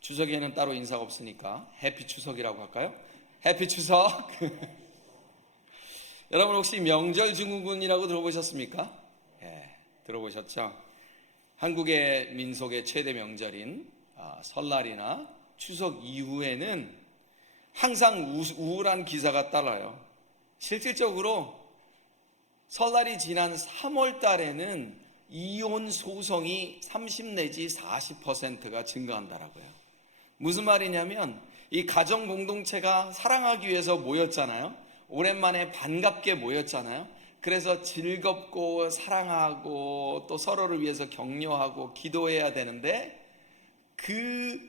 추석에는 따로 인사가 없으니까 해피 추석이라고 할까요? 해피 추석. 여러분 혹시 명절 증후군이라고 들어보셨습니까? 예, 들어보셨죠? 한국의 민속의 최대 명절인 설날이나 추석 이후에는 항상 우울한 기사가 따라요. 실질적으로 설날이 지난 3월 달에는 이혼 소송이 30 내지 40%가 증가한다라고요. 무슨 말이냐면 이 가정 공동체가 사랑하기 위해서 모였잖아요. 오랜만에 반갑게 모였잖아요. 그래서 즐겁고 사랑하고 또 서로를 위해서 격려하고 기도해야 되는데 그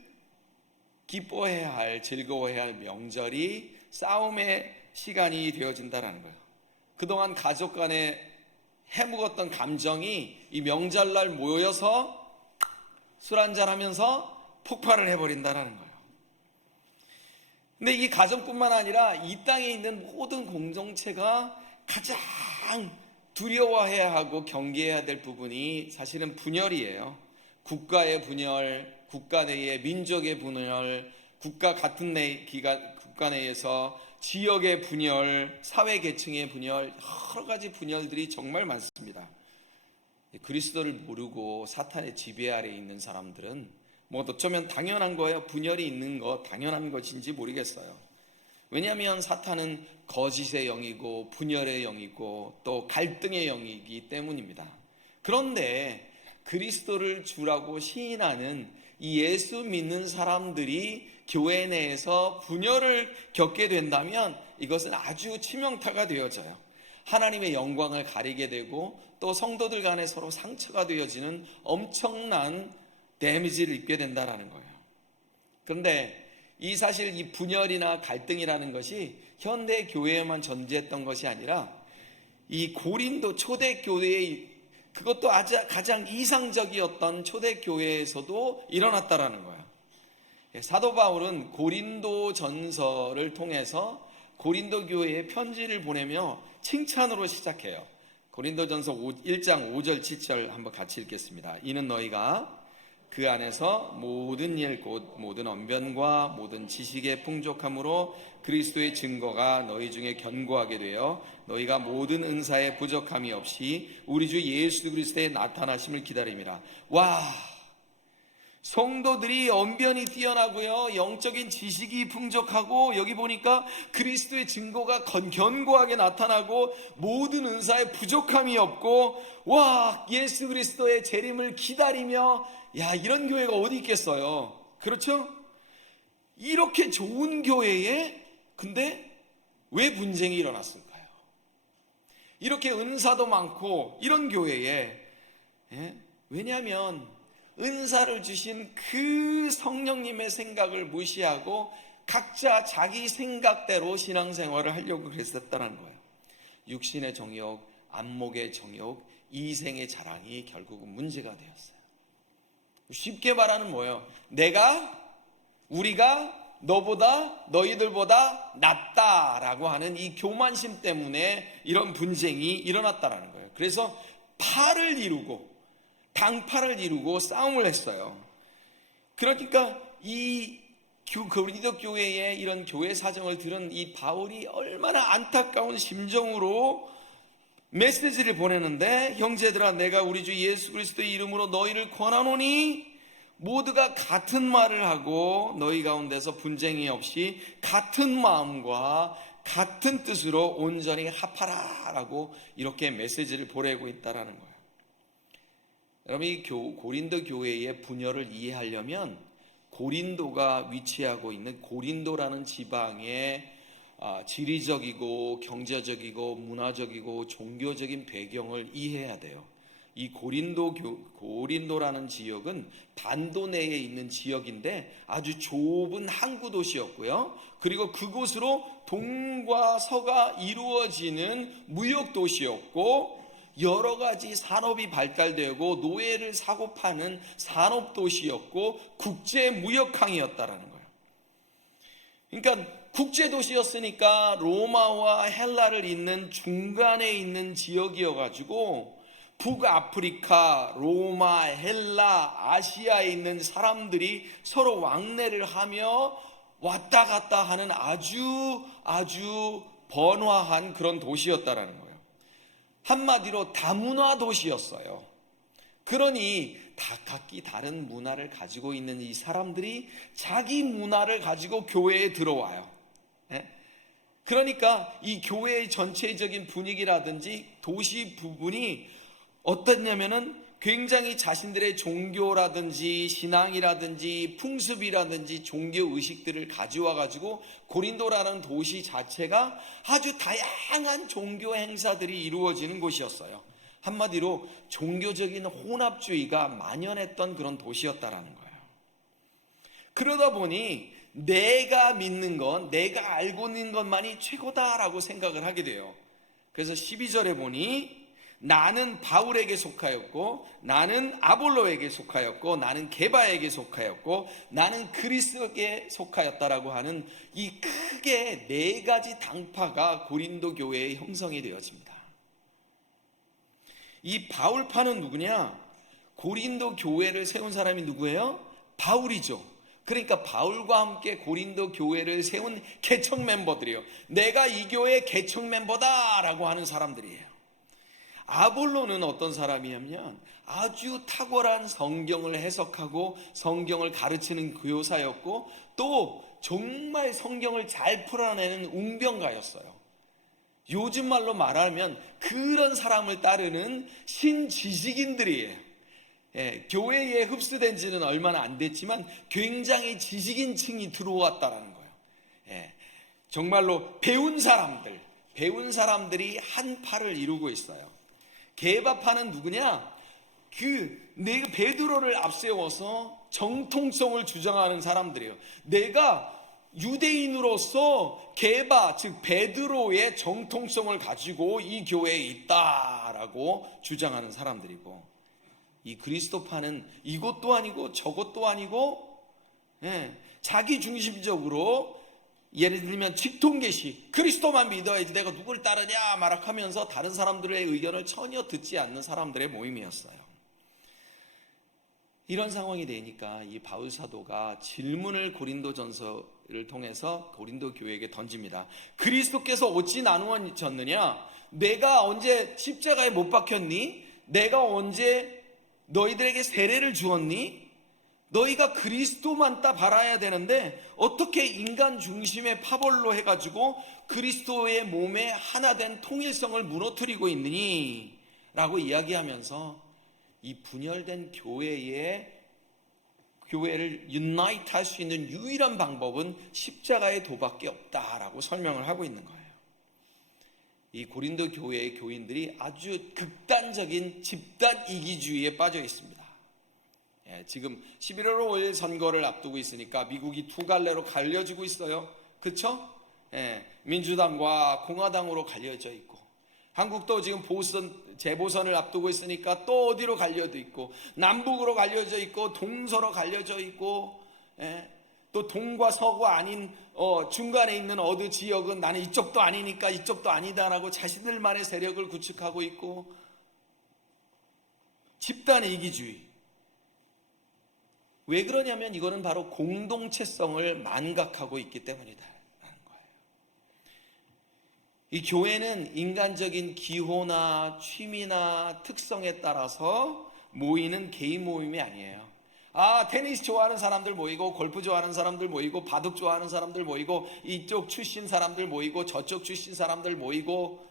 기뻐해야 할, 즐거워해야 할 명절이 싸움의 시간이 되어진다는 거예요. 그동안 가족 간에 해묵었던 감정이 이 명절날 모여서 술 한잔 하면서 폭발을 해버린다는 거예요. 근데 이 가정뿐만 아니라 이 땅에 있는 모든 공동체가 가장 두려워해야 하고 경계해야 될 부분이 사실은 분열이에요. 국가의 분열, 국가 내의 민족의 분열, 국가 내에서 지역의 분열, 사회 계층의 분열, 여러 가지 분열들이 정말 많습니다. 그리스도를 모르고 사탄의 지배 아래에 있는 사람들은 뭐 어쩌면 당연한 거예요. 분열이 있는 거 당연한 것인지 모르겠어요. 왜냐하면 사탄은 거짓의 영이고 분열의 영이고 또 갈등의 영이기 때문입니다. 그런데 그리스도를 주라고 시인하는 이 예수 믿는 사람들이 교회 내에서 분열을 겪게 된다면 이것은 아주 치명타가 되어져요. 하나님의 영광을 가리게 되고 또 성도들 간에 서로 상처가 되어지는 엄청난 데미지를 입게 된다는 거예요. 그런데 이 사실 이 분열이나 갈등이라는 것이 현대 교회에만 존재했던 것이 아니라 이 고린도 초대교회의 그것도 가장 이상적이었던 초대교회에서도 일어났다라는 거예요. 사도 바울은 고린도 전서를 통해서 고린도 교회에 편지를 보내며 칭찬으로 시작해요. 고린도 전서 1장 5절 7절 한번 같이 읽겠습니다. 이는 너희가 그 안에서 모든 일 곧 모든 언변과 모든 지식의 풍족함으로 그리스도의 증거가 너희 중에 견고하게 되어 너희가 모든 은사에 부족함이 없이 우리 주 예수 그리스도의 나타나심을 기다림이라. 와, 성도들이 언변이 뛰어나고요, 영적인 지식이 풍족하고 여기 보니까 그리스도의 증거가 견고하게 나타나고 모든 은사에 부족함이 없고, 와, 예수 그리스도의 재림을 기다리며, 야, 이런 교회가 어디 있겠어요? 그렇죠? 이렇게 좋은 교회에 근데 왜 분쟁이 일어났을까요? 이렇게 은사도 많고 이런 교회에, 왜냐하면 은사를 주신 그 성령님의 생각을 무시하고 각자 자기 생각대로 신앙생활을 하려고 그랬었다는 거예요. 육신의 정욕, 안목의 정욕, 이생의 자랑이 결국은 문제가 되었어요. 쉽게 말하는 뭐예요? 우리가 너보다 너희들보다 낫다라고 하는 이 교만심 때문에 이런 분쟁이 일어났다는 거예요. 그래서 파를 이루고 당파를 이루고 싸움을 했어요. 그러니까 이 고린도 교회의 이런 교회 사정을 들은 이 바울이 얼마나 안타까운 심정으로 메시지를 보내는데, 형제들아 내가 우리 주 예수 그리스도의 이름으로 너희를 권하노니 모두가 같은 말을 하고 너희 가운데서 분쟁이 없이 같은 마음과 같은 뜻으로 온전히 합하라라고 이렇게 메시지를 보내고 있다라는 거예요. 여러분, 이 고린도 교회의 분열을 이해하려면 고린도가 위치하고 있는 고린도라는 지방의 지리적이고 경제적이고 문화적이고 종교적인 배경을 이해해야 돼요. 이 고린도라는 지역은 반도 내에 있는 지역인데 아주 좁은 항구 도시였고요. 그리고 그곳으로 동과 서가 이루어지는 무역 도시였고, 여러 가지 산업이 발달되고 노예를 사고 파는 산업 도시였고 국제 무역항이었다라는 거예요. 그러니까 국제 도시였으니까 로마와 헬라를 잇는 중간에 있는 지역이어가지고 북아프리카, 로마, 헬라, 아시아에 있는 사람들이 서로 왕래를 하며 왔다 갔다 하는 아주 번화한 그런 도시였다라는 거예요. 한마디로 다문화 도시였어요. 그러니 다 각기 다른 문화를 가지고 있는 이 사람들이 자기 문화를 가지고 교회에 들어와요. 그러니까 이 교회의 전체적인 분위기라든지 도시 부분이 어떻냐면은 굉장히 자신들의 종교라든지 신앙이라든지 풍습이라든지 종교 의식들을 가져와 가지고 고린도라는 도시 자체가 아주 다양한 종교 행사들이 이루어지는 곳이었어요. 한마디로 종교적인 혼합주의가 만연했던 그런 도시였다라는 거예요. 그러다 보니 내가 믿는 건, 내가 알고 있는 것만이 최고다라고 생각을 하게 돼요. 그래서 12절에 보니 나는 바울에게 속하였고, 나는 아볼로에게 속하였고, 나는 게바에게 속하였고, 나는 그리스도에게 속하였다라고 하는 이 크게 네 가지 당파가 고린도 교회에 형성이 되어집니다. 이 바울파는 누구냐? 고린도 교회를 세운 사람이 누구예요? 바울이죠. 그러니까 바울과 함께 고린도 교회를 세운 개척 멤버들이에요. 내가 이 교회의 개척 멤버다라고 하는 사람들이에요. 아볼로는 어떤 사람이냐면 아주 탁월한 성경을 해석하고 성경을 가르치는 교사였고, 또 정말 성경을 잘 풀어내는 웅변가였어요. 요즘 말로 말하면 그런 사람을 따르는 신지식인들이에요. 교회에 흡수된 지는 얼마나 안 됐지만 굉장히 지식인층이 들어왔다라는 거예요. 정말로 배운 사람들이 한 파를 이루고 있어요. 게바파는 누구냐? 내가 베드로를 앞세워서 정통성을 주장하는 사람들이에요. 내가 유대인으로서 게바, 즉 베드로의 정통성을 가지고 이 교회에 있다라고 주장하는 사람들이고, 이 그리스도파는 이것도 아니고 저것도 아니고, 자기 중심적으로, 예를 들면 직통계시, 그리스도만 믿어야지 내가 누굴 따르냐 말하면서 다른 사람들의 의견을 전혀 듣지 않는 사람들의 모임이었어요. 이런 상황이 되니까 이 바울 사도가 질문을 고린도전서를 통해서 고린도 교회에게 던집니다. 그리스도께서 어찌 나누어졌느냐? 내가 언제 십자가에 못 박혔니? 내가 언제 너희들에게 세례를 주었니? 너희가 그리스도만 따 바라야 되는데 어떻게 인간 중심의 파벌로 해가지고 그리스도의 몸에 하나 된 통일성을 무너뜨리고 있느니? 라고 이야기하면서 이 분열된 교회를 유나이트 할 수 있는 유일한 방법은 십자가의 도밖에 없다라고 설명을 하고 있는 거예요. 이 고린도 교회의 교인들이 아주 극단적인 집단 이기주의에 빠져 있습니다. 지금 11월 5일 선거를 앞두고 있으니까 미국이 두 갈래로 갈려지고 있어요. 그렇죠? 민주당과 공화당으로 갈려져 있고, 한국도 지금 재보선을 앞두고 있으니까 또 어디로 갈려져 있고, 남북으로 갈려져 있고, 동서로 갈려져 있고, 또 동과 서가 아닌 중간에 있는 어느 지역은 나는 이쪽도 아니니까 이쪽도 아니다라고 자신들만의 세력을 구축하고 있고, 집단 이기주의. 왜 그러냐면 이거는 바로 공동체성을 만각하고 있기 때문이다 라는 거예요. 이 교회는 인간적인 기호나 취미나 특성에 따라서 모이는 개인 모임이 아니에요. 테니스 좋아하는 사람들 모이고, 골프 좋아하는 사람들 모이고, 바둑 좋아하는 사람들 모이고, 이쪽 출신 사람들 모이고, 저쪽 출신 사람들 모이고,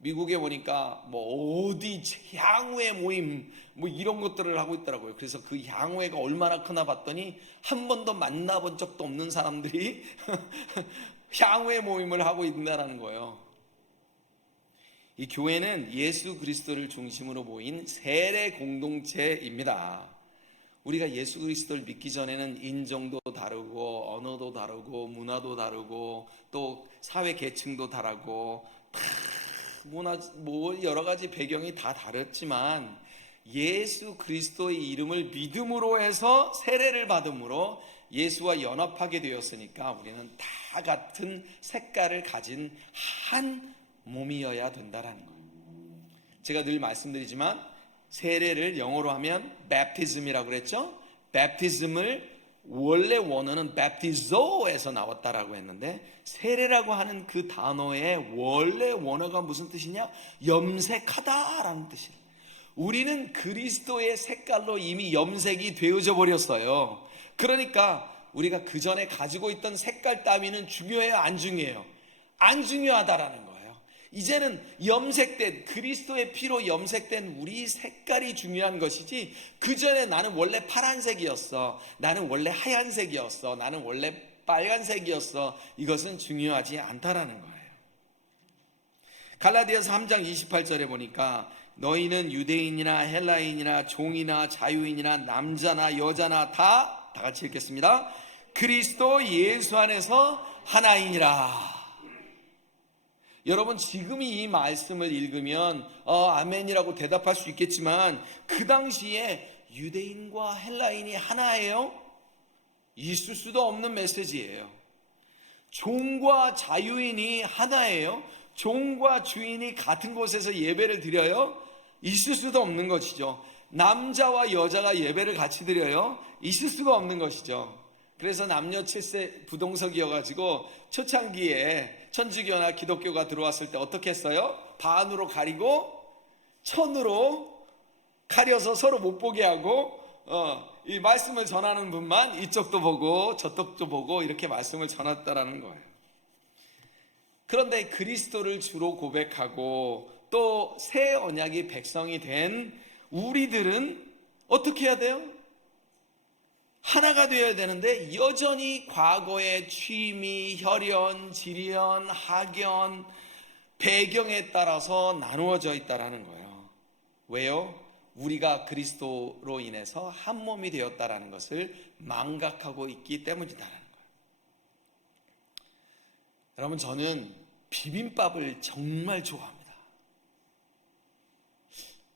미국에 보니까 어디 향후회 모임 이런 것들을 하고 있더라고요. 그래서 그 향후회가 얼마나 크나 봤더니 한 번도 만나본 적도 없는 사람들이 향후회 모임을 하고 있다는 거예요. 이 교회는 예수 그리스도를 중심으로 모인 세례 공동체입니다. 우리가 예수 그리스도를 믿기 전에는 인종도 다르고, 언어도 다르고, 문화도 다르고, 또 사회 계층도 다르고, 여러 가지 배경이 다 다르지만 예수 그리스도의 이름을 믿음으로 해서 세례를 받음으로 예수와 연합하게 되었으니까 우리는 다 같은 색깔을 가진 한 몸이어야 된다라는 거예요. 제가 늘 말씀드리지만 세례를 영어로 하면 baptism이라고 그랬죠. baptism을 원래 원어는 baptizo에서 나왔다라고 했는데 세례라고 하는 그 단어의 원래 원어가 무슨 뜻이냐? 염색하다라는 뜻이에요. 우리는 그리스도의 색깔로 이미 염색이 되어져 버렸어요. 그러니까 우리가 그 전에 가지고 있던 색깔 따위는 중요해요, 안 중요해요? 안 중요하다라는 거예요. 이제는 염색된 그리스도의 피로 염색된 우리 색깔이 중요한 것이지, 그 전에 나는 원래 파란색이었어, 나는 원래 하얀색이었어, 나는 원래 빨간색이었어, 이것은 중요하지 않다라는 거예요. 갈라디아서 3장 28절에 보니까 너희는 유대인이나 헬라인이나 종이나 자유인이나 남자나 여자나 다 같이 읽겠습니다. 그리스도 예수 안에서 하나이니라. 여러분, 지금 이 말씀을 읽으면 아멘이라고 대답할 수 있겠지만 그 당시에 유대인과 헬라인이 하나예요? 있을 수도 없는 메시지예요. 종과 자유인이 하나예요? 종과 주인이 같은 곳에서 예배를 드려요? 있을 수도 없는 것이죠. 남자와 여자가 예배를 같이 드려요? 있을 수가 없는 것이죠. 그래서 남녀 7세 부동석이어가지고 초창기에 천주교나 기독교가 들어왔을 때 어떻게 했어요? 반으로 가리고 천으로 가려서 서로 못 보게 하고 이 말씀을 전하는 분만 이쪽도 보고 저쪽도 보고 이렇게 말씀을 전했다라는 거예요. 그런데 그리스도를 주로 고백하고 또 새 언약의 백성이 된 우리들은 어떻게 해야 돼요? 하나가 되어야 되는데 여전히 과거의 취미, 혈연, 지련, 학연, 배경에 따라서 나누어져 있다라는 거예요. 왜요? 우리가 그리스도로 인해서 한 몸이 되었다라는 것을 망각하고 있기 때문이다라는 거예요. 여러분, 저는 비빔밥을 정말 좋아합니다.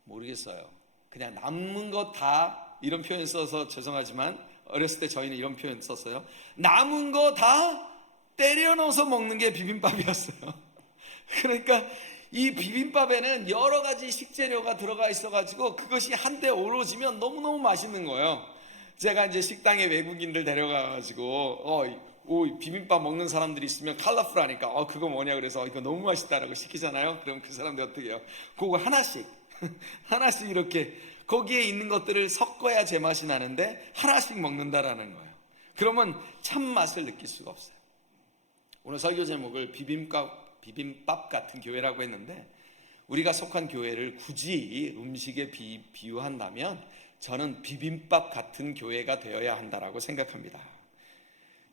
모르겠어요. 그냥 남은 거 다, 이런 표현 써서 죄송하지만 어렸을 때 저희는 이런 표현 썼어요. 남은 거 다 때려 넣어서 먹는 게 비빔밥이었어요. 그러니까 이 비빔밥에는 여러 가지 식재료가 들어가 있어가지고 그것이 한데 어우러지면 너무너무 맛있는 거예요. 제가 이제 식당에 외국인들 데려가가지고 비빔밥 먹는 사람들이 있으면 컬러풀하니까 그거 뭐냐 그래서 이거 너무 맛있다라고 시키잖아요. 그럼 그 사람들 어떻게 해요? 그거 하나씩 이렇게 거기에 있는 것들을 섞어야 제맛이 나는데 하나씩 먹는다라는 거예요. 그러면 참맛을 느낄 수가 없어요. 오늘 설교 제목을 비빔밥 같은 교회라고 했는데, 우리가 속한 교회를 굳이 음식에 비유한다면 저는 비빔밥 같은 교회가 되어야 한다라고 생각합니다.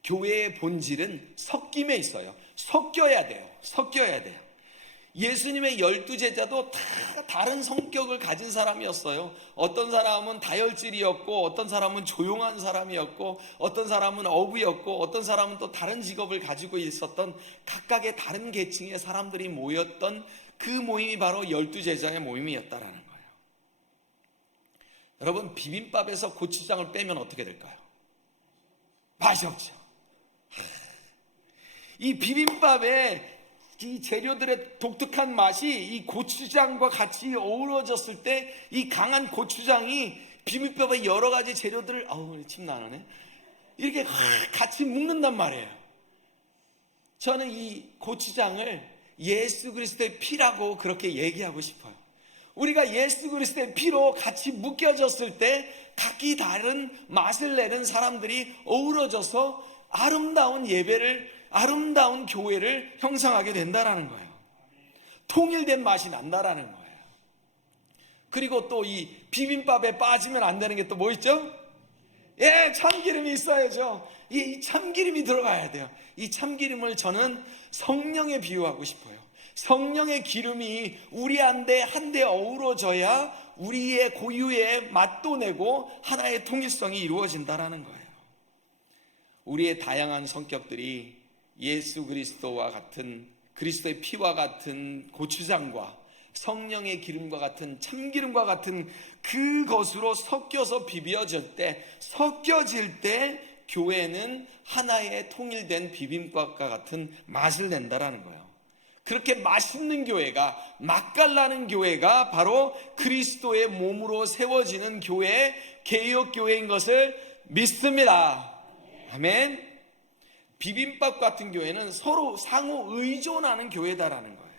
교회의 본질은 섞임에 있어요. 섞여야 돼요. 예수님의 12제자도 다 다른 성격을 가진 사람이었어요. 어떤 사람은 다혈질이었고, 어떤 사람은 조용한 사람이었고, 어떤 사람은 어부였고, 어떤 사람은 또 다른 직업을 가지고 있었던 각각의 다른 계층의 사람들이 모였던 그 모임이 바로 12제자의 모임이었다라는 거예요. 여러분, 비빔밥에서 고추장을 빼면 어떻게 될까요? 맛이 없죠. 이 비빔밥에 이 재료들의 독특한 맛이 이 고추장과 같이 어우러졌을 때 이 강한 고추장이 비빔밥의 여러 가지 재료들을 침 나네 이렇게 같이 묶는단 말이에요. 저는 이 고추장을 예수 그리스도의 피라고 그렇게 얘기하고 싶어요. 우리가 예수 그리스도의 피로 같이 묶여졌을 때 각기 다른 맛을 내는 사람들이 어우러져서 아름다운 예배를, 아름다운 교회를 형성하게 된다라는 거예요. 통일된 맛이 난다라는 거예요. 그리고 또 이 비빔밥에 빠지면 안 되는 게 또 뭐 있죠? 참기름이 있어야죠. 이 참기름이 들어가야 돼요. 이 참기름을 저는 성령에 비유하고 싶어요. 성령의 기름이 우리 한데 어우러져야 우리의 고유의 맛도 내고 하나의 통일성이 이루어진다라는 거예요. 우리의 다양한 성격들이 예수 그리스도와 같은, 그리스도의 피와 같은 고추장과 성령의 기름과 같은 참기름과 같은 그것으로 섞여서 비벼질 때, 교회는 하나의 통일된 비빔밥과 같은 맛을 낸다라는 거예요. 그렇게 맛있는 교회가, 맛깔나는 교회가 바로 그리스도의 몸으로 세워지는 교회, 개혁교회인 것을 믿습니다. 아멘. 비빔밥 같은 교회는 서로 상호 의존하는 교회다라는 거예요.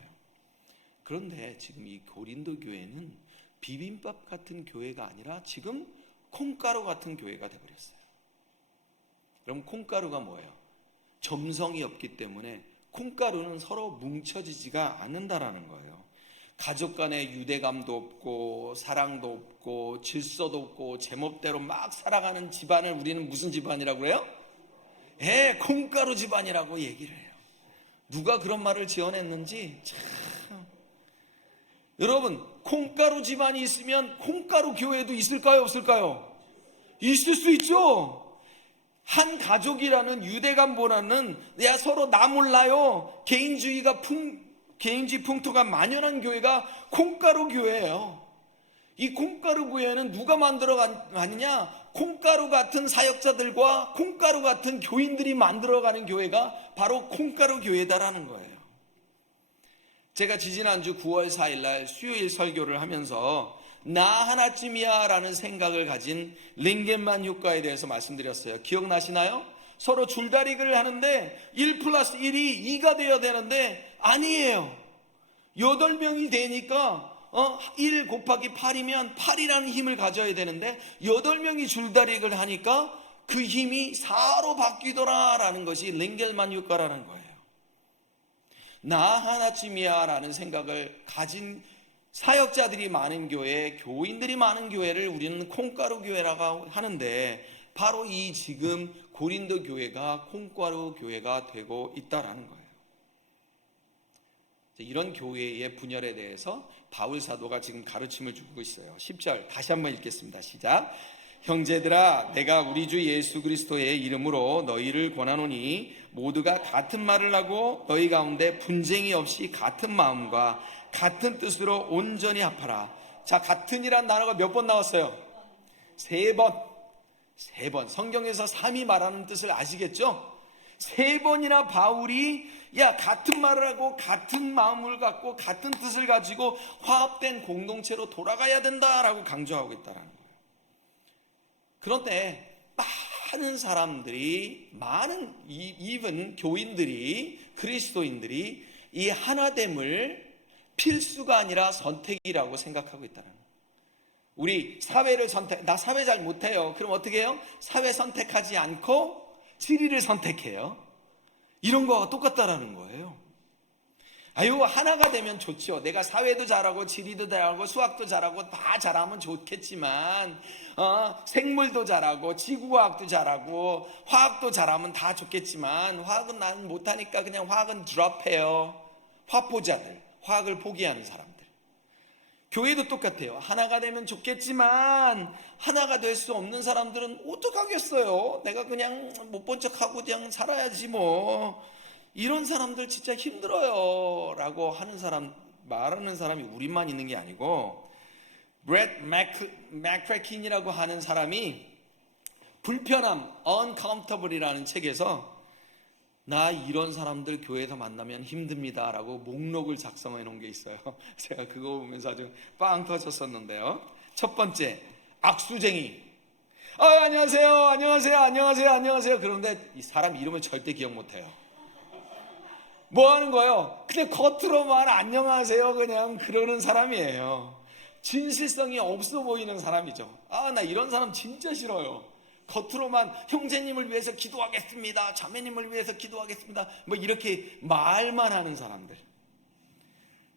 그런데 지금 이 고린도 교회는 비빔밥 같은 교회가 아니라 지금 콩가루 같은 교회가 되어버렸어요. 그럼 콩가루가 뭐예요? 점성이 없기 때문에 콩가루는 서로 뭉쳐지지가 않는다라는 거예요. 가족 간에 유대감도 없고 사랑도 없고 질서도 없고 제멋대로 막 살아가는 집안을 우리는 무슨 집안이라고 그래요? 콩가루 집안이라고 얘기를 해요. 누가 그런 말을 지어냈는지 참. 여러분, 콩가루 집안이 있으면 콩가루 교회도 있을까요, 없을까요? 있을 수 있죠. 한 가족이라는 유대감보다는 서로 나 몰라요, 개인주의 풍토가 만연한 교회가 콩가루 교회예요. 이 콩가루 교회는 누가 만들어가느냐? 콩가루 같은 사역자들과 콩가루 같은 교인들이 만들어가는 교회가 바로 콩가루 교회다라는 거예요. 제가 지지난주 9월 4일 날 수요일 설교를 하면서 나 하나쯤이야 라는 생각을 가진 링겐만 효과에 대해서 말씀드렸어요. 기억나시나요? 서로 줄다리기를 하는데 1 플러스 1이 2가 되어야 되는데 아니에요. 8명이 되니까 1 곱하기 8이면 8이라는 힘을 가져야 되는데 8명이 줄다리기를 하니까 그 힘이 4로 바뀌더라 라는 것이 링겔만 효과라는 거예요. 나 하나쯤이야 라는 생각을 가진 사역자들이 많은 교회, 교인들이 많은 교회를 우리는 콩가루 교회라고 하는데 바로 이 지금 고린도 교회가 콩가루 교회가 되고 있다라는 거예요. 이런 교회의 분열에 대해서 바울 사도가 지금 가르침을 주고 있어요. 10절 다시 한번 읽겠습니다. 시작. 형제들아, 내가 우리 주 예수 그리스도의 이름으로 너희를 권하노니 모두가 같은 말을 하고 너희 가운데 분쟁이 없이 같은 마음과 같은 뜻으로 온전히 합하라. 자, 같은이란 단어가 몇 번 나왔어요? 3번. 3번. 성경에서 3이 말하는 뜻을 아시겠죠? 3번이나 바울이 같은 말을 하고 같은 마음을 갖고 같은 뜻을 가지고 화합된 공동체로 돌아가야 된다라고 강조하고 있다는 거예요. 그런데 많은 사람들이, even 교인들이, 그리스도인들이 이 하나됨을 필수가 아니라 선택이라고 생각하고 있다는 거예요. 우리 사회를 나 사회 잘 못해요. 그럼 어떻게 해요? 사회 선택하지 않고 지리를 선택해요. 이런 거와 똑같다라는 거예요. 하나가 되면 좋죠. 내가 사회도 잘하고 지리도 잘하고 수학도 잘하고 다 잘하면 좋겠지만 생물도 잘하고 지구과학도 잘하고 화학도 잘하면 다 좋겠지만 화학은 난 못하니까 그냥 화학은 드롭해요. 화포자들, 화학을 포기하는 사람들. 교회도 똑같아요. 하나가 되면 좋겠지만 하나가 될 수 없는 사람들은 어떡하겠어요. 내가 그냥 못 본 척하고 그냥 살아야지 뭐. 이런 사람들 진짜 힘들어요 라고 말하는 사람이 우리만 있는 게 아니고 브렛 맥크래킨이라고 하는 사람이 불편함, uncomfortable이라는 책에서 나 이런 사람들 교회에서 만나면 힘듭니다 라고 목록을 작성해 놓은 게 있어요. 제가 그거 보면서 아주 빵 터졌었는데요. 첫 번째, 악수쟁이. 안녕하세요. 그런데 이 사람 이름을 절대 기억 못해요. 뭐 하는 거예요? 그냥 겉으로만 안녕하세요 그냥 그러는 사람이에요. 진실성이 없어 보이는 사람이죠. 나 이런 사람 진짜 싫어요. 겉으로만 형제님을 위해서 기도하겠습니다, 자매님을 위해서 기도하겠습니다, 뭐 이렇게 말만 하는 사람들.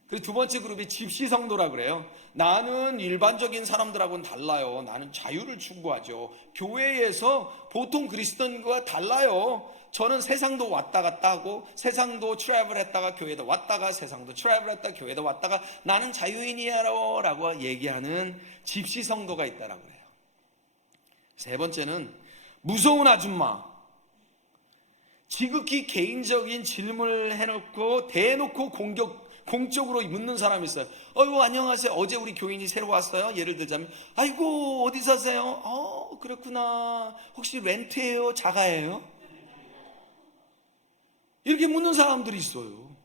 그리고 두 번째 그룹이 집시 성도라 그래요. 나는 일반적인 사람들하고는 달라요. 나는 자유를 추구하죠. 교회에서 보통 그리스도인과 달라요. 저는 세상도 왔다 갔다 하고 세상도 트래블 했다가 교회도 왔다가 세상도 트래블 했다가 교회도 왔다가 나는 자유인이야 라고 얘기하는 집시 성도가 있다라고 해요. 세 번째는 무서운 아줌마. 지극히 개인적인 질문을 해놓고 대놓고 공적으로 묻는 사람이 있어요. 안녕하세요. 어제 우리 교인이 새로 왔어요. 예를 들자면 아이고 어디 사세요? 그렇구나. 혹시 렌트예요? 자가예요? 이렇게 묻는 사람들이 있어요.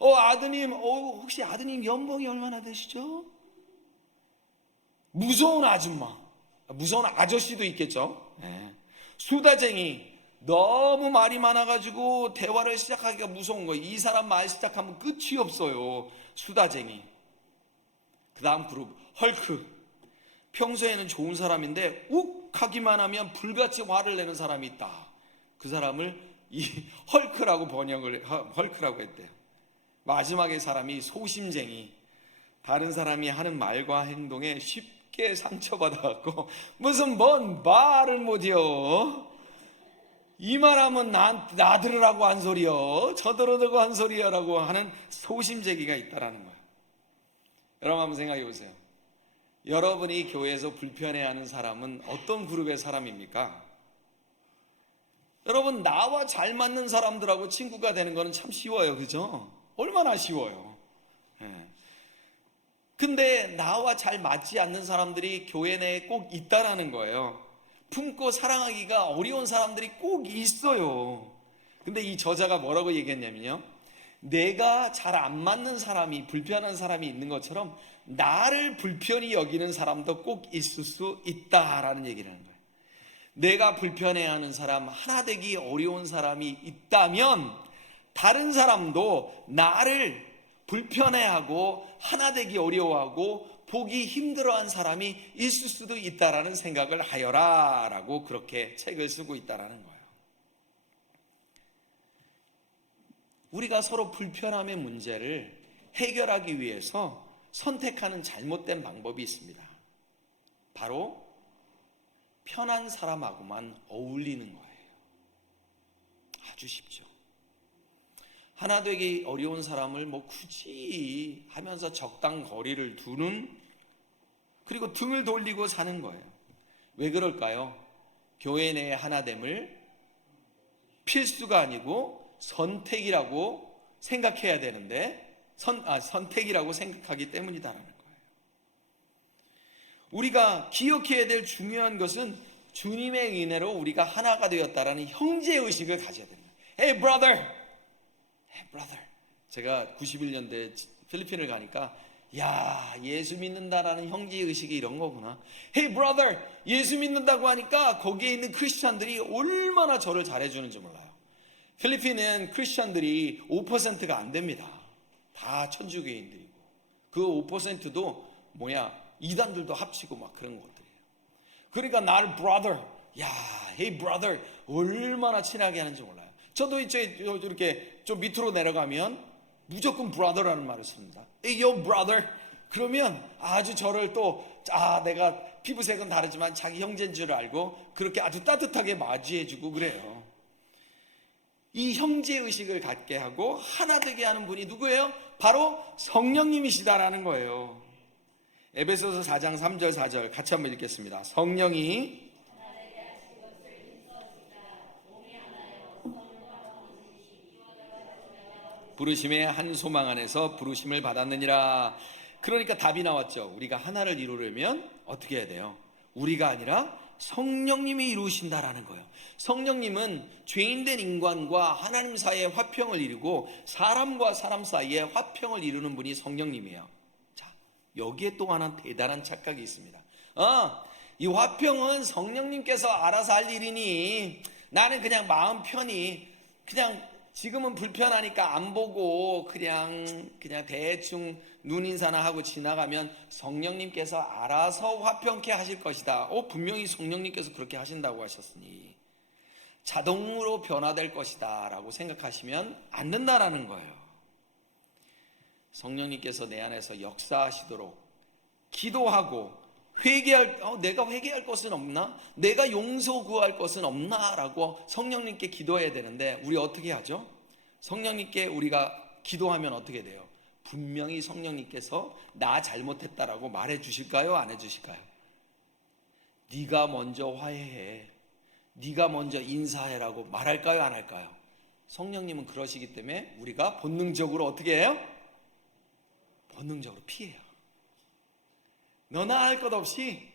아드님, 혹시 아드님 연봉이 얼마나 되시죠? 무서운 아줌마, 무서운 아저씨도 있겠죠. 네. 수다쟁이, 너무 말이 많아가지고 대화를 시작하기가 무서운 거예요. 이 사람 말 시작하면 끝이 없어요. 수다쟁이. 그 다음 그룹 헐크. 평소에는 좋은 사람인데 욱 하기만 하면 불같이 화를 내는 사람이 있다. 그 사람을 이 헐크라고 했대요. 마지막에 사람이 소심쟁이. 다른 사람이 하는 말과 행동에 쉽게 상처받아갖고 무슨 뭔 말을 못해요. 이 말하면 나 들으라고 한 소리요, 저 들으라고 한 소리야라고 하는 소심쟁이가 있다라는 거예요. 여러분 한번 생각해 보세요. 여러분이 교회에서 불편해하는 사람은 어떤 그룹의 사람입니까? 여러분, 나와 잘 맞는 사람들하고 친구가 되는 거는 참 쉬워요. 그죠? 얼마나 쉬워요. 근데 나와 잘 맞지 않는 사람들이 교회 내에 꼭 있다라는 거예요. 품고 사랑하기가 어려운 사람들이 꼭 있어요. 근데 이 저자가 뭐라고 얘기했냐면요, 내가 잘 안 맞는 사람이, 불편한 사람이 있는 것처럼 나를 불편히 여기는 사람도 꼭 있을 수 있다라는 얘기를 하는 거예요. 내가 불편해하는 사람, 하나 되기 어려운 사람이 있다면 다른 사람도 나를 불편해하고 하나 되기 어려워하고 보기 힘들어한 사람이 있을 수도 있다라는 생각을 하여라 라고 그렇게 책을 쓰고 있다라는 거예요. 우리가 서로 불편함의 문제를 해결하기 위해서 선택하는 잘못된 방법이 있습니다. 바로 편한 사람하고만 어울리는 거예요. 아주 쉽죠. 하나 되기 어려운 사람을 굳이 하면서 적당 거리를 두는, 그리고 등을 돌리고 사는 거예요. 왜 그럴까요? 교회 내의 하나됨을 필수가 아니고 선택이라고 생각해야 되는데 선택이라고 생각하기 때문이다라는 거예요. 우리가 기억해야 될 중요한 것은 주님의 은혜로 우리가 하나가 되었다라는 형제의식을 가져야 됩니다. Hey brother! Hey brother! 제가 91년도에 필리핀을 가니까 야, 예수 믿는다라는 형제의식이 이런 거구나. Hey brother! 예수 믿는다고 하니까 거기에 있는 크리스찬들이 얼마나 저를 잘해주는지 몰라요. 필리핀은 크리스찬들이 5%가 안 됩니다. 다 천주교인들이고 그 5%도 이단들도 합치고 막 그런 것들이에요. 그러니까 나를 brother, 야, hey brother 얼마나 친하게 하는지 몰라요. 저도 이렇게 좀 밑으로 내려가면 무조건 brother라는 말을 씁니다. Hey yo brother. 그러면 아주 저를 내가 피부색은 다르지만 자기 형제인 줄 알고 그렇게 아주 따뜻하게 맞이해주고 그래요. 이 형제의식을 갖게 하고 하나 되게 하는 분이 누구예요? 바로 성령님이시다라는 거예요. 에베소서 4장 3절 4절 같이 한번 읽겠습니다. 성령이 부르심의 한 소망 안에서 부르심을 받았느니라. 그러니까 답이 나왔죠. 우리가 하나를 이루려면 어떻게 해야 돼요? 우리가 아니라 성령님이 이루신다라는 거예요. 성령님은 죄인된 인간과 하나님 사이의 화평을 이루고 사람과 사람 사이의 화평을 이루는 분이 성령님이에요. 자, 여기에 또 하나 대단한 착각이 있습니다. 이 화평은 성령님께서 알아서 할 일이니 나는 그냥 마음 편히 그냥 지금은 불편하니까 안 보고 그냥 대충 눈인사나 하고 지나가면 성령님께서 알아서 화평케 하실 것이다. 분명히 성령님께서 그렇게 하신다고 하셨으니 자동으로 변화될 것이다 라고 생각하시면 안 된다라는 거예요. 성령님께서 내 안에서 역사하시도록 기도하고 내가 회개할 것은 없나? 내가 용서 구할 것은 없나? 라고 성령님께 기도해야 되는데 우리 어떻게 하죠? 성령님께 우리가 기도하면 어떻게 돼요? 분명히 성령님께서 나 잘못했다라고 말해 주실까요? 안 해 주실까요? 네가 먼저 화해해, 네가 먼저 인사해라고 말할까요? 안 할까요? 성령님은 그러시기 때문에 우리가 본능적으로 어떻게 해요? 본능적으로 피해요. 너나 할 것 없이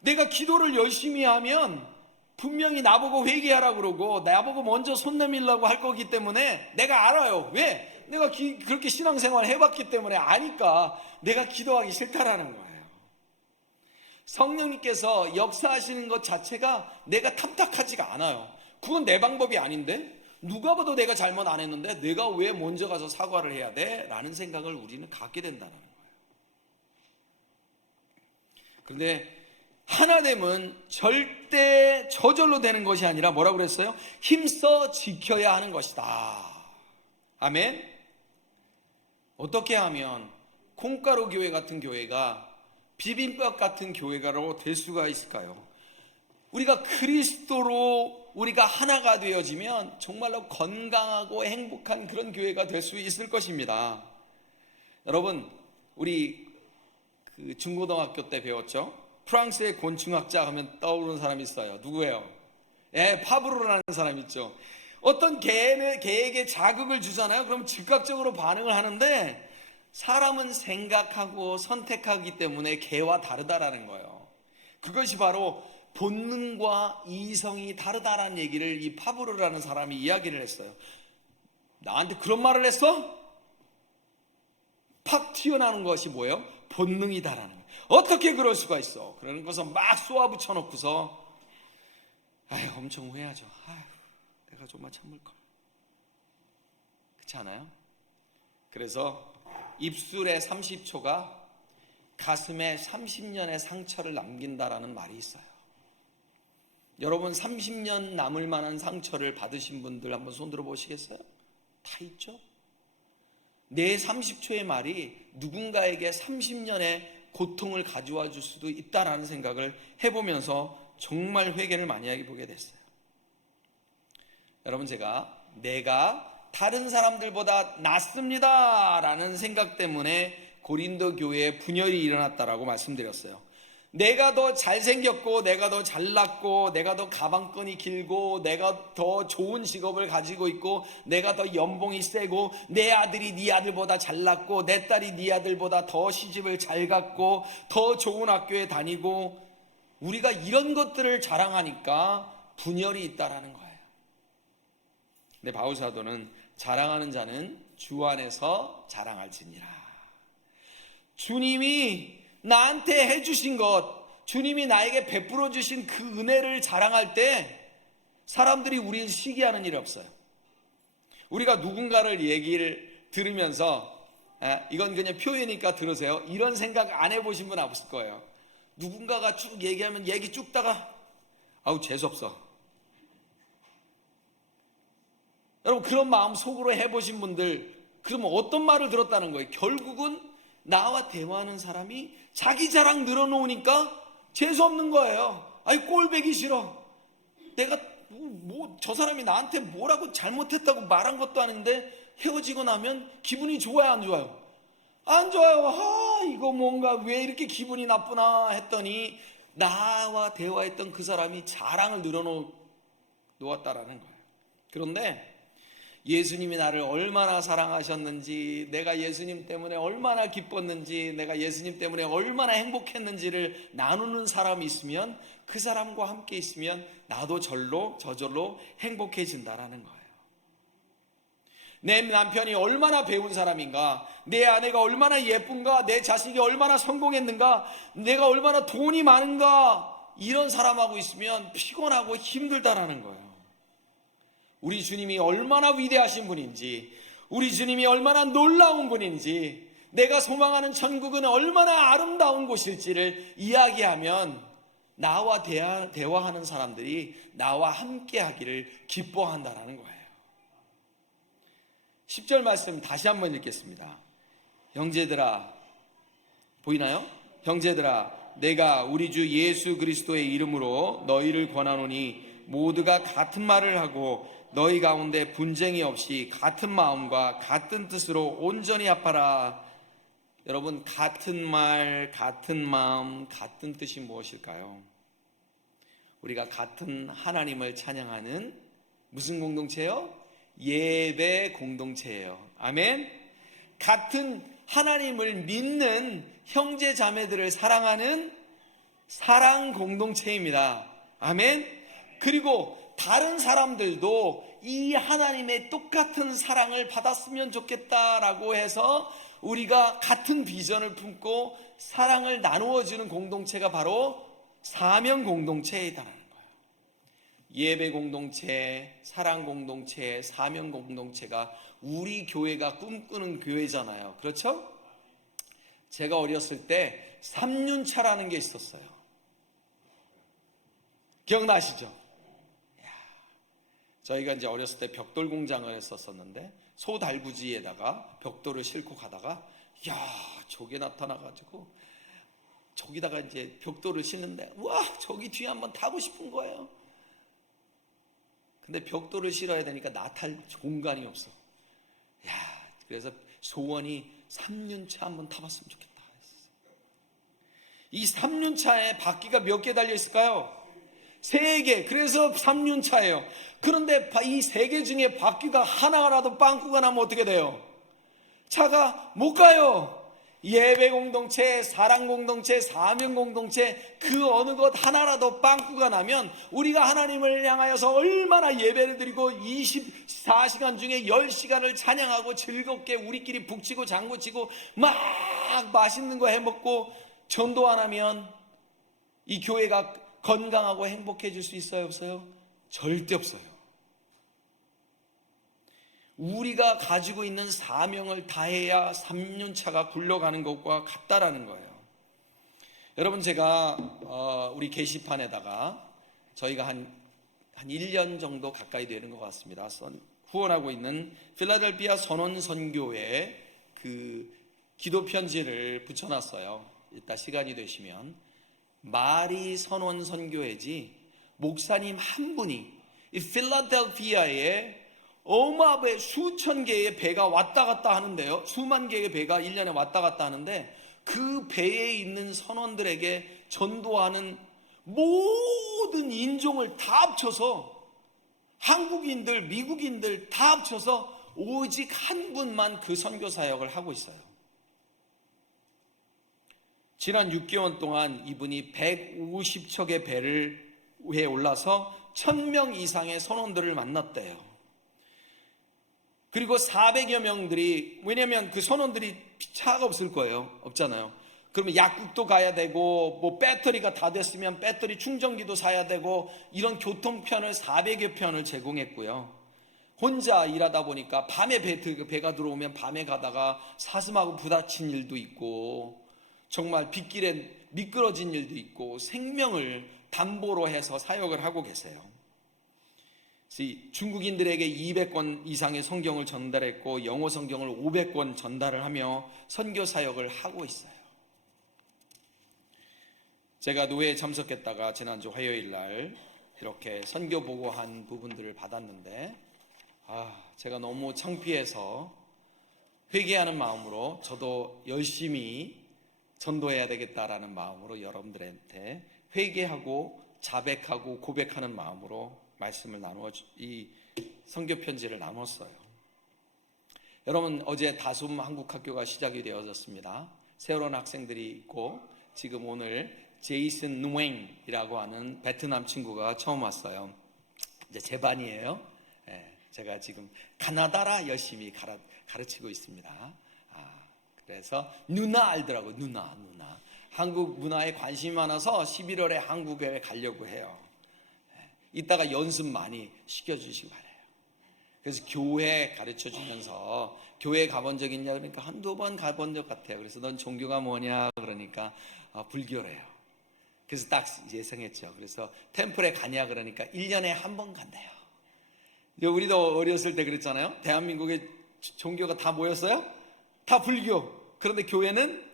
내가 기도를 열심히 하면 분명히 나보고 회개하라고 그러고 나보고 먼저 손 내밀라고 할 거기 때문에 내가 알아요. 왜? 내가 그렇게 신앙생활 해봤기 때문에 아니까 내가 기도하기 싫다라는 거예요. 성령님께서 역사하시는 것 자체가 내가 탐탁하지가 않아요. 그건 내 방법이 아닌데 누가 봐도 내가 잘못 안 했는데 내가 왜 먼저 가서 사과를 해야 돼? 라는 생각을 우리는 갖게 된다는 거예요. 그런데 하나됨은 절대 저절로 되는 것이 아니라 뭐라고 그랬어요? 힘써 지켜야 하는 것이다. 아멘. 어떻게 하면 콩가루 교회 같은 교회가 비빔밥 같은 교회가로 될 수가 있을까요? 우리가 그리스도로 우리가 하나가 되어지면 정말로 건강하고 행복한 그런 교회가 될 수 있을 것입니다. 여러분, 우리 그 중고등학교 때 배웠죠? 프랑스의 곤충학자 하면 떠오르는 사람이 있어요. 누구예요? 파브로라는 사람 있죠. 어떤 개에게 자극을 주잖아요. 그럼 즉각적으로 반응을 하는데 사람은 생각하고 선택하기 때문에 개와 다르다라는 거예요. 그것이 바로 본능과 이성이 다르다라는 얘기를 이 파브로라는 사람이 이야기를 했어요. 나한테 그런 말을 했어? 팍 튀어나오는 것이 뭐예요? 본능이다라는 거예요. 어떻게 그럴 수가 있어? 그러는 것을 막 쏘아붙여 놓고서 엄청 후회하죠. 내가 좀만 참을걸. 그렇지 않아요? 그래서 입술의 30초가 가슴에 30년의 상처를 남긴다라는 말이 있어요. 여러분 30년 남을 만한 상처를 받으신 분들 한번 손 들어 보시겠어요? 다 있죠? 내 30초의 말이 누군가에게 30년의 고통을 가져와 줄 수도 있다라는 생각을 해보면서 정말 회개를 많이 하게 보게 됐어요. 여러분, 내가 다른 사람들보다 낫습니다 라는 생각 때문에 고린도 교회에 분열이 일어났다라고 말씀드렸어요. 내가 더 잘생겼고 내가 더 잘났고 내가 더 가방끈이 길고 내가 더 좋은 직업을 가지고 있고 내가 더 연봉이 세고 내 아들이 네 아들보다 잘났고 내 딸이 네 아들보다 더 시집을 잘 갔고 더 좋은 학교에 다니고 우리가 이런 것들을 자랑하니까 분열이 있다라는 거예요. 근데 바울 사도는 자랑하는 자는 주 안에서 자랑할지니라. 주님이 나한테 해주신 것, 주님이 나에게 베풀어 주신 그 은혜를 자랑할 때 사람들이 우리를 시기하는 일이 없어요. 우리가 누군가를 얘기를 들으면서 이건 그냥 표현이니까 들으세요. 이런 생각 안 해보신 분 없을 거예요. 누군가가 쭉 얘기하면 얘기 쭉 다가 재수없어. 여러분 그런 마음 속으로 해보신 분들 그러면 어떤 말을 들었다는 거예요? 결국은 나와 대화하는 사람이 자기 자랑 늘어놓으니까 재수없는 거예요. 꼴배기 싫어. 내가 저 사람이 나한테 뭐라고 잘못했다고 말한 것도 아닌데 헤어지고 나면 기분이 좋아요, 안 좋아요? 안 좋아요. 이거 뭔가 왜 이렇게 기분이 나쁘나 했더니 나와 대화했던 그 사람이 자랑을 늘어놓았다라는 거예요. 그런데 예수님이 나를 얼마나 사랑하셨는지, 내가 예수님 때문에 얼마나 기뻤는지, 내가 예수님 때문에 얼마나 행복했는지를 나누는 사람이 있으면 그 사람과 함께 있으면 나도 저절로 행복해진다라는 거예요. 내 남편이 얼마나 배운 사람인가, 내 아내가 얼마나 예쁜가, 내 자식이 얼마나 성공했는가, 내가 얼마나 돈이 많은가, 이런 사람하고 있으면 피곤하고 힘들다라는 거예요. 우리 주님이 얼마나 위대하신 분인지, 우리 주님이 얼마나 놀라운 분인지, 내가 소망하는 천국은 얼마나 아름다운 곳일지를 이야기하면 나와 대화하는 사람들이 나와 함께 하기를 기뻐한다는 거예요. 10절 말씀 다시 한번 읽겠습니다. 형제들아, 보이나요? 형제들아, 내가 우리 주 예수 그리스도의 이름으로 너희를 권하노니 모두가 같은 말을 하고 너희 가운데 분쟁이 없이 같은 마음과 같은 뜻으로 온전히 합하라. 여러분, 같은 말, 같은 마음, 같은 뜻이 무엇일까요? 우리가 같은 하나님을 찬양하는 무슨 공동체요? 예배 공동체예요. 아멘. 같은 하나님을 믿는 형제 자매들을 사랑하는 사랑 공동체입니다. 아멘. 그리고 다른 사람들도 이 하나님의 똑같은 사랑을 받았으면 좋겠다라고 해서 우리가 같은 비전을 품고 사랑을 나누어주는 공동체가 바로 사명 공동체이다라는 거예요. 예배 공동체, 사랑 공동체, 사명 공동체가 우리 교회가 꿈꾸는 교회잖아요. 그렇죠? 제가 어렸을 때 3륜차라는 게 있었어요. 기억나시죠? 저희가 이제 어렸을 때 벽돌 공장을 했었었는데 소달구지에다가 벽돌을 싣고 가다가 저게 나타나가지고 저기다가 이제 벽돌을 싣는데 와 저기 뒤에 한번 타고 싶은 거예요. 근데 벽돌을 실어야 되니까 나 탈 공간이 없어. 그래서 소원이 3륜차 한번 타봤으면 좋겠다. 이 3륜차에 바퀴가 몇 개 달려 있을까요? 3개. 그래서 3륜차예요. 그런데 이 3개 중에 바퀴가 하나라도 빵꾸가 나면 어떻게 돼요? 차가 못 가요. 예배 공동체, 사랑 공동체, 사명 공동체, 그 어느 것 하나라도 빵꾸가 나면 우리가 하나님을 향하여서 얼마나 예배를 드리고 24시간 중에 10시간을 찬양하고 즐겁게 우리끼리 북치고 장구치고 막 맛있는 거 해먹고 전도 안 하면 이 교회가 건강하고 행복해질 수 있어요? 없어요? 절대 없어요. 우리가 가지고 있는 사명을 다해야 3륜차가 굴러가는 것과 같다라는 거예요. 여러분, 제가 우리 게시판에다가 저희가 한 1년 정도 가까이 되는 것 같습니다. 후원하고 있는 필라델피아 선원 선교회 그 기도 편지를 붙여놨어요. 이따 시간이 되시면. 말이 선원 선교회지 목사님 한 분이 이 필라델피아에 어마어마한 수천 개의 배가 왔다 갔다 하는데요. 수만 개의 배가 1년에 왔다 갔다 하는데 그 배에 있는 선원들에게 전도하는 모든 인종을 다 합쳐서 한국인들, 미국인들 다 합쳐서 오직 한 분만 그 선교 사역을 하고 있어요. 지난 6개월 동안 이분이 150척의 배에 올라서 1000명 이상의 선원들을 만났대요. 그리고 400여 명들이, 왜냐면 그 선원들이 차가 없을 거예요. 없잖아요. 그러면 약국도 가야 되고 뭐 배터리가 다 됐으면 배터리 충전기도 사야 되고 이런 교통편을 400여 편을 제공했고요. 혼자 일하다 보니까 밤에 배가 들어오면 밤에 가다가 사슴하고 부딪힌 일도 있고 정말 빗길에 미끄러진 일도 있고 생명을 담보로 해서 사역을 하고 계세요. 중국인들에게 200권 이상의 성경을 전달했고 영어 성경을 500권 전달을 하며 선교 사역을 하고 있어요. 제가 노회에 참석했다가 지난주 화요일 날 이렇게 선교 보고한 부분들을 받았는데 제가 너무 창피해서 회개하는 마음으로 저도 열심히 전도해야 되겠다라는 마음으로 여러분들한테 회개하고 자백하고 고백하는 마음으로 말씀을 이 선교 편지를 나눴어요. 여러분, 어제 다솜 한국학교가 시작이 되어졌습니다. 새로운 학생들이 있고 지금 오늘 제이슨 누앵이라고 하는 베트남 친구가 처음 왔어요. 이제 제 반이에요. 제가 지금 가나다라 열심히 가르치고 있습니다. 그래서 누나 알더라고요. 누나. 한국 문화에 관심이 많아서 11월에 한국에 가려고 해요. 이따가 연습 많이 시켜주시기 바라요. 그래서 교회 가르쳐주면서 교회 가본 적 있냐 그러니까 한두 번 가본 적 같아요. 그래서 넌 종교가 뭐냐 그러니까 불교래요. 그래서 딱 예상했죠. 그래서 템플에 가냐 그러니까 1년에 한 번 간대요. 우리도 어렸을 때 그랬잖아요. 대한민국의 종교가 다 뭐였어요? 다 불교. 그런데 교회는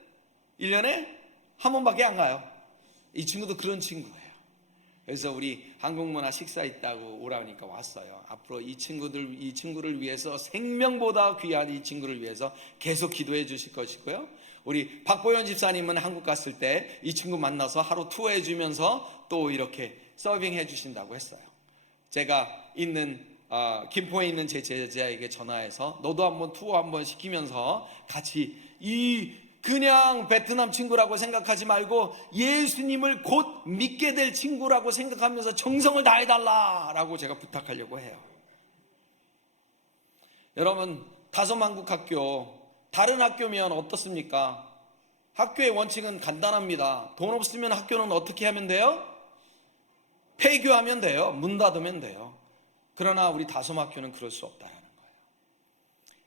1년에 한 번밖에 안 가요. 이 친구도 그런 친구예요. 그래서 우리 한국문화 식사 있다고 오라니까 왔어요. 앞으로 이 친구를 위해서 생명보다 귀한 이 친구를 위해서 계속 기도해 주실 것이고요. 우리 박보현 집사님은 한국 갔을 때 이 친구 만나서 하루 투어해 주면서 또 이렇게 서빙해 주신다고 했어요. 제가 김포에 있는 제 제자에게 전화해서 너도 한번 투어 한번 시키면서 같이 이 그냥 베트남 친구라고 생각하지 말고 예수님을 곧 믿게 될 친구라고 생각하면서 정성을 다해달라라고 제가 부탁하려고 해요. 여러분, 다솜한국학교 다른 학교면 어떻습니까? 학교의 원칙은 간단합니다. 돈 없으면 학교는 어떻게 하면 돼요? 폐교하면 돼요. 문 닫으면 돼요. 그러나 우리 다솜학교는 그럴 수 없다라는 거예요.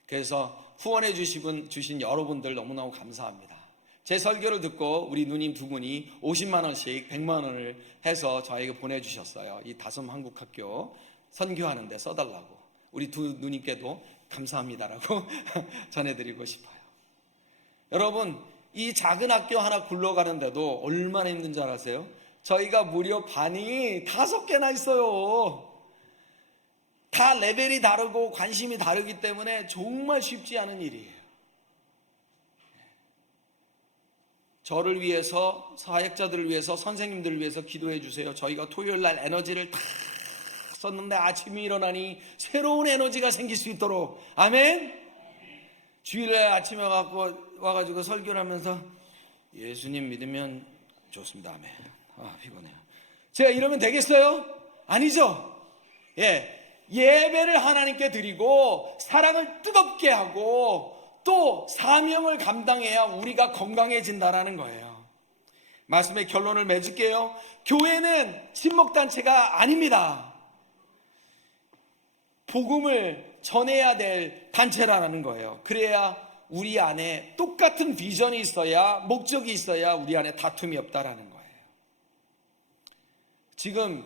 그래서 후원해 주신 여러분들 너무너무 감사합니다. 제 설교를 듣고 우리 누님 두 분이 50만 원씩 100만 원을 해서 저에게 보내주셨어요. 이 다솜한국학교 선교하는 데 써달라고. 우리 두 누님께도 감사합니다라고 전해드리고 싶어요. 여러분, 이 작은 학교 하나 굴러가는데도 얼마나 힘든 줄 아세요? 저희가 무려 반이 5개나 있어요. 다 레벨이 다르고 관심이 다르기 때문에 정말 쉽지 않은 일이에요. 저를 위해서, 사역자들을 위해서, 선생님들을 위해서 기도해 주세요. 저희가 토요일 날 에너지를 다 썼는데 아침에 일어나니 새로운 에너지가 생길 수 있도록. 아멘. 주일에 아침에 와가지고 설교를 하면서 예수님 믿으면 좋습니다. 아멘. 피곤해요. 제가 이러면 되겠어요? 아니죠. 예배를 하나님께 드리고 사랑을 뜨겁게 하고 또 사명을 감당해야 우리가 건강해진다라는 거예요. 말씀의 결론을 맺을게요. 교회는 친목단체가 아닙니다. 복음을 전해야 될 단체라는 거예요. 그래야 우리 안에 똑같은 비전이 있어야, 목적이 있어야 우리 안에 다툼이 없다라는 거예요. 지금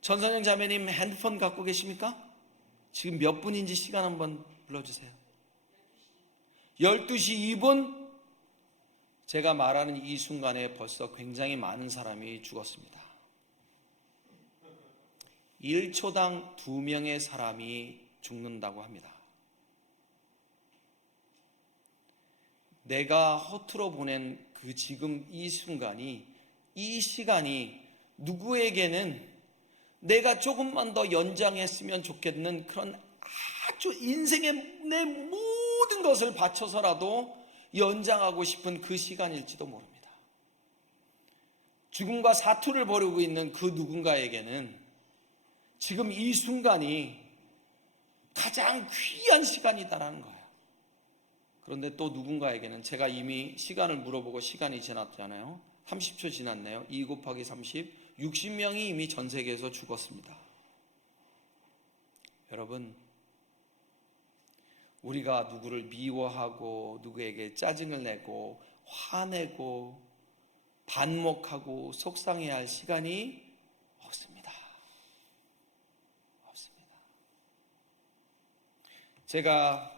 전선영 자매님 핸드폰 갖고 계십니까? 지금 몇 분인지 시간 한번 불러주세요. 12시 2분. 제가 말하는 이 순간에 벌써 굉장히 많은 사람이 죽었습니다. 1초당 2명의 사람이 죽는다고 합니다. 내가 허투루 보낸 그 지금 이 순간이, 이 시간이 누구에게는 내가 조금만 더 연장했으면 좋겠는 그런 아주 인생의 내 모든 것을 바쳐서라도 연장하고 싶은 그 시간일지도 모릅니다. 죽음과 사투를 벌이고 있는 그 누군가에게는 지금 이 순간이 가장 귀한 시간이다라는 거예요. 그런데 또 누군가에게는, 제가 이미 시간을 물어보고 시간이 지났잖아요. 30초 지났네요. 2 곱하기 30, 60명이 이미 전 세계에서 죽었습니다. 여러분, 우리가 누구를 미워하고 누구에게 짜증을 내고 화내고 반목하고 속상해야 할 시간이 없습니다. 없습니다. 제가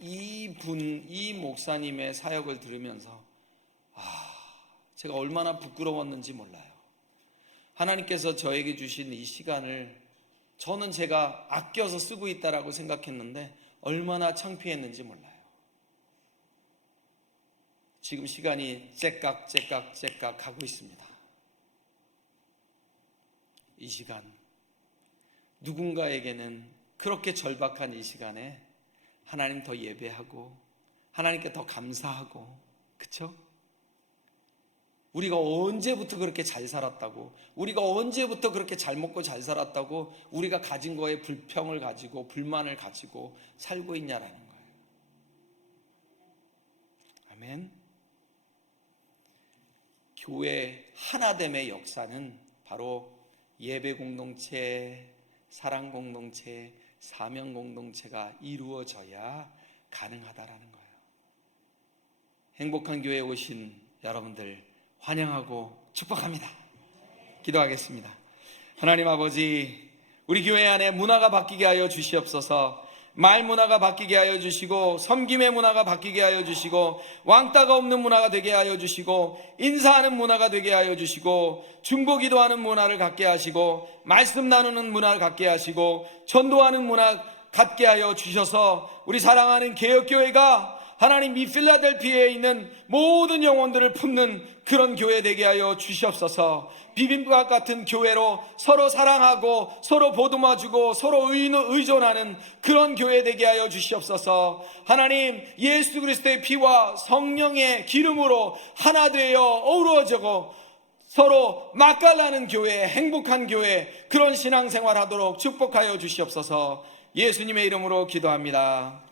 이 목사님의 사역을 들으면서 제가 얼마나 부끄러웠는지 몰라요. 하나님께서 저에게 주신 이 시간을 저는 제가 아껴서 쓰고 있다라고 생각했는데 얼마나 창피했는지 몰라요. 지금 시간이 째깍 가고 있습니다. 이 시간, 누군가에게는 그렇게 절박한 이 시간에 하나님 더 예배하고 하나님께 더 감사하고, 그쵸? 우리가 언제부터 그렇게 잘 살았다고, 우리가 언제부터 그렇게 잘 먹고 잘 살았다고 우리가 가진 거에 불평을 가지고 불만을 가지고 살고 있냐라는 거예요. 아멘. 교회 하나됨의 역사는 바로 예배 공동체, 사랑 공동체, 사명 공동체가 이루어져야 가능하다라는 거예요. 행복한 교회에 오신 여러분들 환영하고 축복합니다. 기도하겠습니다. 하나님 아버지, 우리 교회 안에 문화가 바뀌게 하여 주시옵소서. 말 문화가 바뀌게 하여 주시고, 섬김의 문화가 바뀌게 하여 주시고, 왕따가 없는 문화가 되게 하여 주시고, 인사하는 문화가 되게 하여 주시고, 중보기도하는 문화를 갖게 하시고, 말씀 나누는 문화를 갖게 하시고, 전도하는 문화 갖게 하여 주셔서 우리 사랑하는 개혁교회가 하나님 이 필라델피아에 있는 모든 영혼들을 품는 그런 교회 되게 하여 주시옵소서. 비빔밥 같은 교회로 서로 사랑하고 서로 보듬어주고 서로 의존하는 그런 교회 되게 하여 주시옵소서. 하나님 예수 그리스도의 피와 성령의 기름으로 하나 되어 어우러져고 서로 맛깔나는 교회, 행복한 교회, 그런 신앙생활 하도록 축복하여 주시옵소서. 예수님의 이름으로 기도합니다.